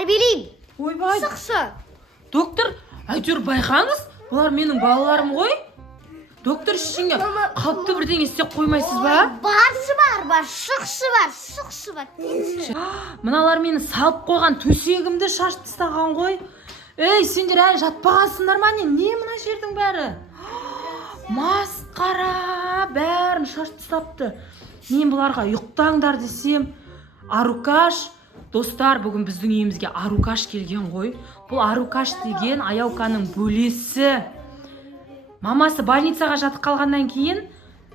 тәрбиелеймін. Ойбай. Шықшы. Доктор, әйтеуір байқаңыз, бұлар менің балаларым ғой. Доктор, ішіңе қауіпті бірдеңе істеп қоймайсыз ба? Баршы бар, шықшы бар. Мыналар мені салып қойған төсегімді шашып тастаған ғой. Ей, сендер әлі жатпағансыңдар ма? Не мына жердің бәрі? Масқара, бәрін шашып тастапты. Мен бұларға ұйықтаңдар десем, Арукаш, достар, бүгін біздің үйімізге Арукаш келген ғой. Бұл Арукаш деген Аяуканың бөлесі. Мамасы больницаға жатып қалғаннан кейін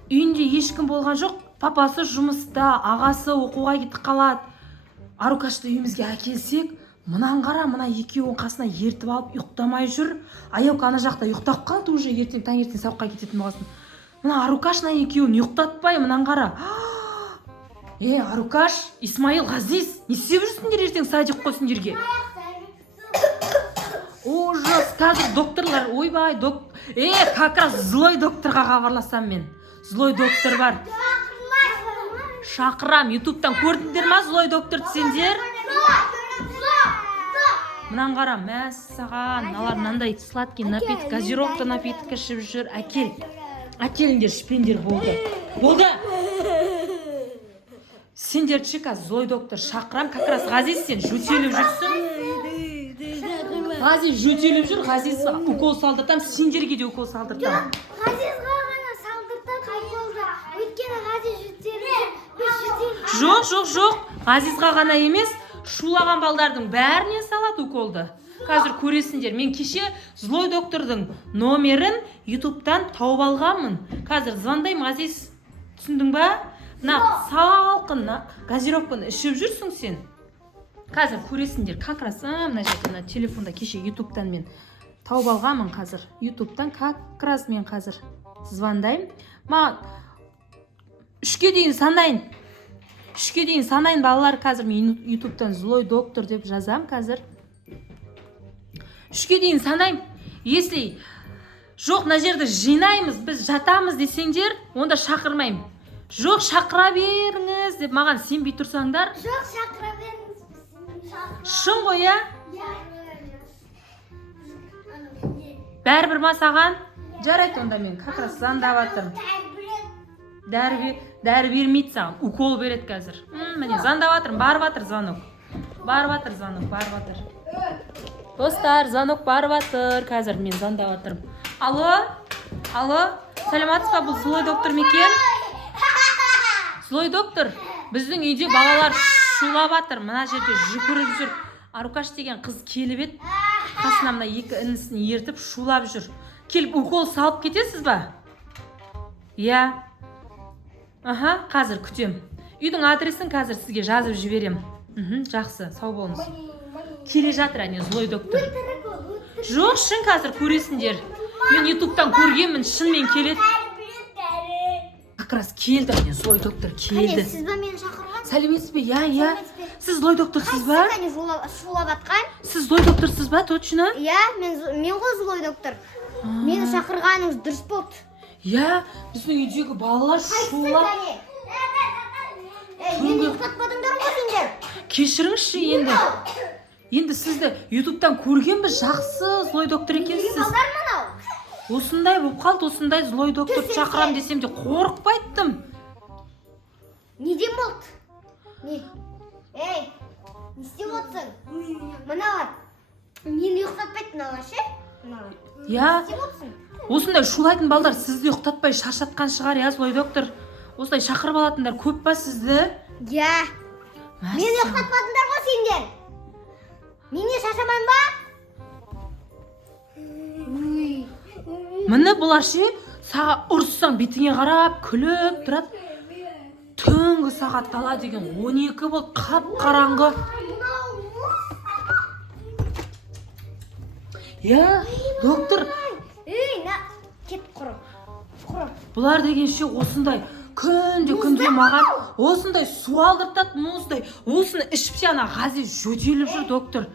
үйінде ешкім болған жоқ. Папасы жұмыста, ағасы оқуға кетіп қалады. Арукашты үйімізге әкелсек, мынан қара, мына екеуін қасына ертіп алып ұйықтамай жүр. Аяука ана жақта ұйықтап қалды, уже ертең таңертең сабаққа кететін болсын. Мына Арукашна екеуін ұйықтатпай, мынан қара. Арукаш, Исмаил, Ғазиз, не істеп жүрсіңдер ертең садик қой сендерге? Ужас, қазір докторлар, ойбай, как раз злой докторға хабарласам мен. Злой доктор бар. Шақырам, ютубтан көрдіңдер ма злой доктор сендер? Мынан қара, мәссаған, алар мынандай сладкий напиток, газировка напиток ішіп жүр. Әкеліңдер, ішпеңдер, болды. Сендер чека, злой доктор шақырам, как раз Ғазиз сен жөтеліп жүрсің. Ғазиз жөтеліп жүр, Ғазиз укол салдыртам, сендерге де укол салдыртам. Ғазизға ғана салдыртам уколды. Өйткені Ғазиз жөтеліп. Жоқ. Ғазизға ғана емес, шулаған балдардың бәріне салады уколды. Қазір көресіңдер, мен кеше злой доктордың номерін ютубтан тауып алғанмын. Қазір звондаймын, Ғазиз, түсіндің ба? Салқын газировканы ішіп жүрсің сен. Қазір көресіңдер, как раз мына жерде телефонда кеше ютубтан мен тауып алғанмын. Қазір ютубтан как раз мен қазір звондаймын. Маған 3-ке дейін санайын балалар. Қазір мен ютубтан злой доктор деп жазам. Қазір 3-ке дейін санайым. Если жоқ, мына жерді жинаймыз, біз жатамыз десеңдер, онда шақырмаймын. Жоқ, шақыра беріңіз деп маған сенбей тұрсаңдар. Жоқ, шақыра беріңіз. Шын ғой, я? Бәрібір ма саған? Жарайды, онда мен как раз звондап жатырмын. Дәрі бермейді саған, укол береді қазір. Міне звондап жатырмын, барып жатыр звонок. Барып жатыр. Достар, звонок барып жатыр. Қазір мен звондап жатырмын. Алло, саламатсыз ба, бұл злой доктор ма екен? Злой доктор, біздің үйде балалар шулап жатыр. Мына жерде жүгіріп жүр. Арукаш деген қыз келіп еді. Қасына мына 2 інісін ертіп шулап жүр. Келіп укол салып кетесіз ба? Иә. Қазір күтем. Үйдің адресін қазір сізге жазып жіберем. Жақсы, сау болыңыз. Келе жатыр, әне злой доктор. Жоқ, шын қазір көресіңдер. Мен ютубтан көргенмін, шынмен келеді. Как раз келді, әне злой доктор келді. Сіз ба мені шақырған? Сәлеметсіз бе? Я. Сіз злой докторсыз ба? Шулап атқан? Сіз злой докторсыз ба, точно? Я, мен ғой злой доктор. Мені шақырғаныңыз дұрыс болды. Я, біздің үйдегі балалар шулап. Енді ұйықтатпадыңдар ғой сендер. Кешіріңізші енді. Енді сізді ютубтан көргенбіз, жақсы злой доктор екенсіз. Балдар мынау. Осындай болып қалды, осындай злой доктор шақырам десем де қорықпайттым. Неден болды? Не? Ей, не істеп отырсың? Мынау мені ұйықтатпайды мынау, ше? Я, осындай шулайтын балдар сізді ұйықтатпай шаршатқан шығар, я, злой доктор. Осылай шақырып алатындар көп па сізді? Я. Мені ұйықтатпадыңдар ғой сендер. Мені шаршамайын ба? Міне бұлар ше, саға ұрыссаң бетіңе қарап, күліп тұрады. Түнгі сағат тала деген 12 болды, қап-қараңғы. Я, доктор. Кет құры. Бұлар деген ше осындай күнде маған осындай су алдыртады, осыны ішіп ше ана Ғазиз жөтеліп жүр, доктор.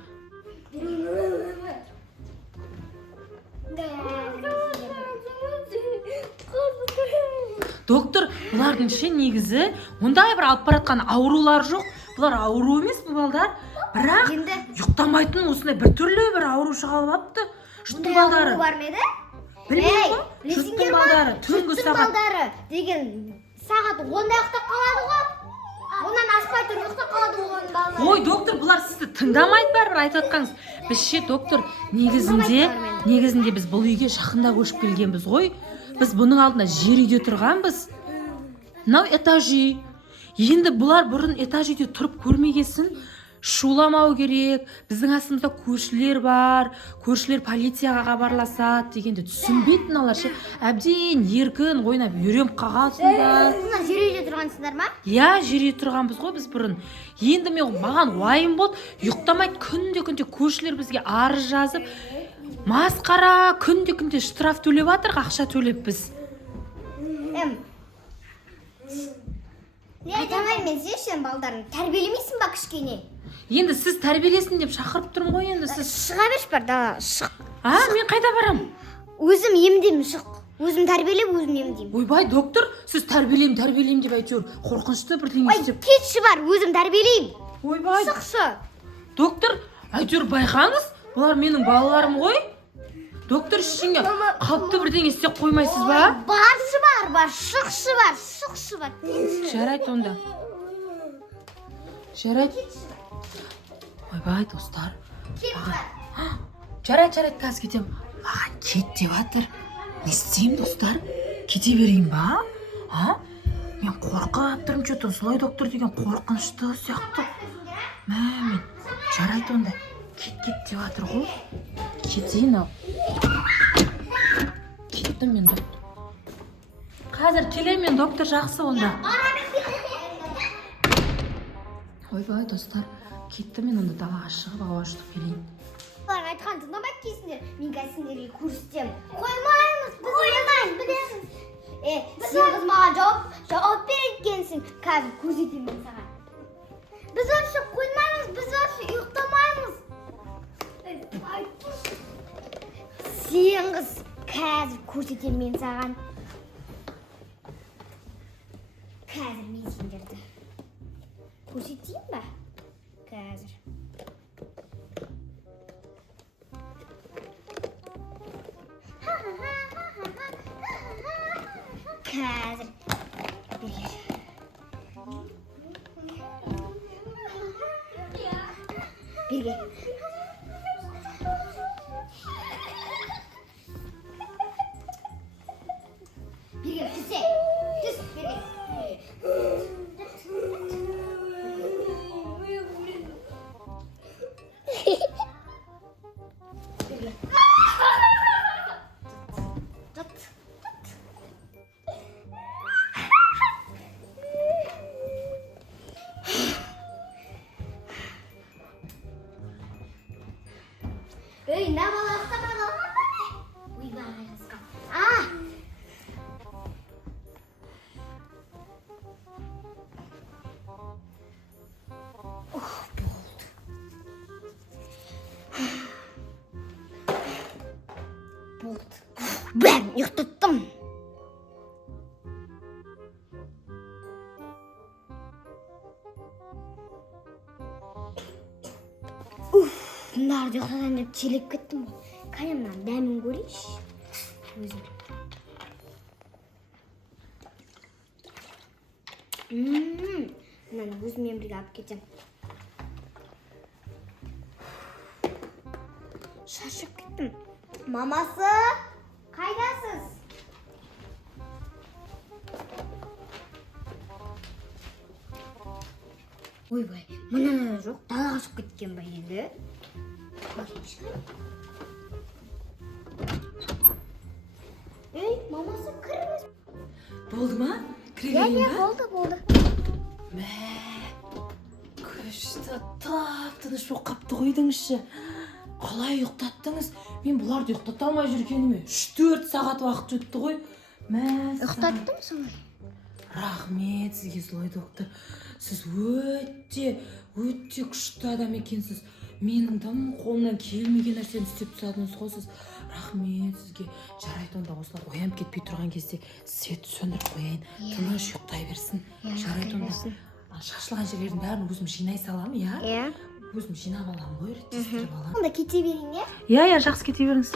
Доктор, бұлардың ше негізі ондай бір алып баратқан аурулар жоқ. Бұлар ауру емес, бұл балдар. бірақ Енді ұйықтамайтын осындай біртүрлі бір ауру шығалып апты. Жұрттың балдары. бар ма еді? Білмеймін ғой. білесіңдер Жұрттың ма? балдары түнгі Жұрттың сағат. балдары деген сағат 10-да ұйықтап қалады ғой. Онан аспай тұрып ұйықтап қалады ғой оның балалары. Ой, доктор, бұлар сізді тыңдамайды бәрібір айтып жатқаныңыз. Біз ше, доктор, негізінде біз бұл үйге жақында көшіп келгенбіз ғой. Біз бұның алдында жер үйде тұрғанбыз. Мынау этаж үй. Енді бұлар бұрын этаж үйде тұрып көрмегесін, шуламау керек. Біздің астымызда көршілер бар. Көршілер полицияға хабарласады дегенде түсінбейді мыналар ше. Әбден еркін ойнап үйреніп қалғансыңдар. Мына жер үйде тұрғансыңдар ма? Иә, жер үйде тұрғанбыз ғой біз бұрын. Енді маған уайым болды. Ұйықтамайды, күнде көршілер бізге арыз жазып, масқара, күнде штраф төлеп жатыр, ақша төлеп біз. Айтамай, мен сен балдарын тәрбиелемейсің ба кішкене? Енді сіз тәрбиелесін деп шақырып тұрмын ғой, енді сіз. Шыға берші бар, дала, шық. Мен қайда барам? Өзім емдеймін, шық. Өзім тәрбиелеп, өзім емдеймін. Ойбай, доктор, сіз тәрбиелеймін деп әйтеуір қорқынышты бірдеңе Ой, істеп. кетші бар, өзім тәрбиелеймін. Ойбай. Шықшы. Доктор, әйтеуір байқаңыз, бұлар менің балаларым ғой. Доктор, ішіңе қауіпті бірдеңе істеп қоймайсыз ба? Баршы бар, шықшы бар. Жарайды онда. Жарайды. Ойбай, достар. Жарайды, қазір кетем. Маған кет деп жатыр. Не істеймін, достар? Кете берейін ба? Мен қорқып тұрмын, что-то солай доктор деген қорқынышты сияқты. Мен жарайды онда. Кет деп жатыр ғой. Кетейін ау. Кеттім мен, доктор. Қазір келем мен, доктор, жақсы онда. Ойбай, достар, кеттім мен онда, далаға шығып ауа жұтып келейін. Олар айтқан тыңдамайды кейсіңдер. Мен қазір сендерге көрсетем. Қоймаймыз, білесің. Сен қыз маған жауап береді екенсің. Қазір көрсетем мен саған. Біз вообще қоймаймыз, біз вообще ұйықтамаймыз. Сен қыз, қазір көрсетем мен саған. Қазір мен сендерді көрсетейін ба? Қазір. Қазір. Берге. Берге, түсе. Түс, берге. Ей, не баласта балалар бар? Ойбай, қызға. Болды. Бәрін ұйықтаттым. Мынарды ұйықтатайын деп телеп кеттім ғой. Қане мынаның дәмін көрейінші. Өзім. Мынаны өзіммен бірге алып кетем. Шаршап кеттім. Мамасы, қайдасыз? Ойбай, мына жоқ, далаға шығып кеткен ба енді? Ей, мамасы кіріңіз. Болды ма? Кірегелейін ба? Болды. Күшті, тап-тыныш болып қапты қойдыңызшы. Қалай ұйықтаттыңыз? Мен бұларды ұйықтата алмай жүргеніме 3-4 сағат уақыт өтті ғой. Ұйықтаттым солай. Рахмет сізге солай, доктор. Сіз өте күшті адам екенсіз. Менің қолымнан келмеген нәрсені істеп тастадыңыз ғой сіз. Рахмет сізге. Жарайды онда осылар оянып кетпей тұрған кезде свет сөндіріп қояйын. Тыныш ұйықтай берсін. Жарайды онда. Шашылған жерлердің бәрін өзім жинай саламын, иә? өзім жинап аламын ғой реттестіріп аламын. Онда кете берейін, иә? Иә, жақсы кете беріңіз.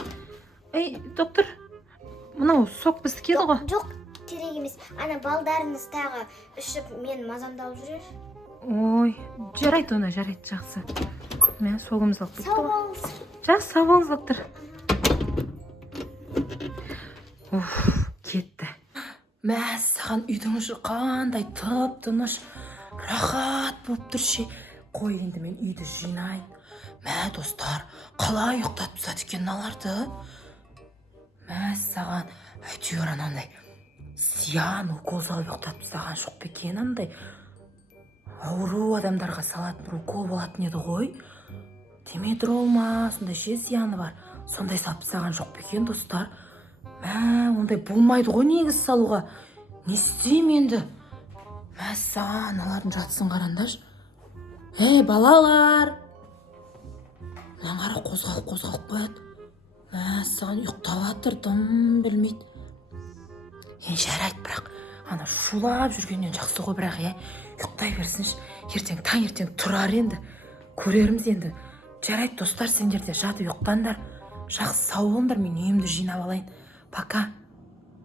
Ей, доктор, мынау сок біздікі еді ғой. Жоқ, керек емес. Ана балдарыңыз тағы ішіп мен мазамды алып жүрер. Ой, жарайды оны, жарайды, жақсы. Мен согымызды алып Сау болыңыз. Жақсы, сау болыңыз, доктор. Кетті. Мә, саған үйдің іші қандай тып-тыныш, рахат болып тұр ше. Қой, енді мен үйді жинайын. Мә, достар, қалай ұйықтатып тастады екен мыналарды? Мә, саған әйтеуір анандай зиян укол салып ұйықтатып тастаған жоқ па екен, андай ауру адамдарға салатын бір укол болатын еді ғой. Демедрол ма, сондай ше зияны бар. Сондай салып тастаған жоқ па екен, достар? Мә, ондай болмайды ғой негізі салуға. Не істеймін енді? Мә, саған аналардың жатсын қараңдаршы. Ей, балалар! Мына қара қозғалып қояды. Мә, саған ұйықтап жатыр, дым білмейді. Жарайды, бірақ ана шулап жүргеннен жақсы ғой, бірақ ұйықтай берсінші. Таңертең тұрар енді. Көреріміз енді. Жарайды, достар, сендер де жатып ұйықтаңдар. Жақсы сау болыңдар, мен үйімді жинап алайын. Пока.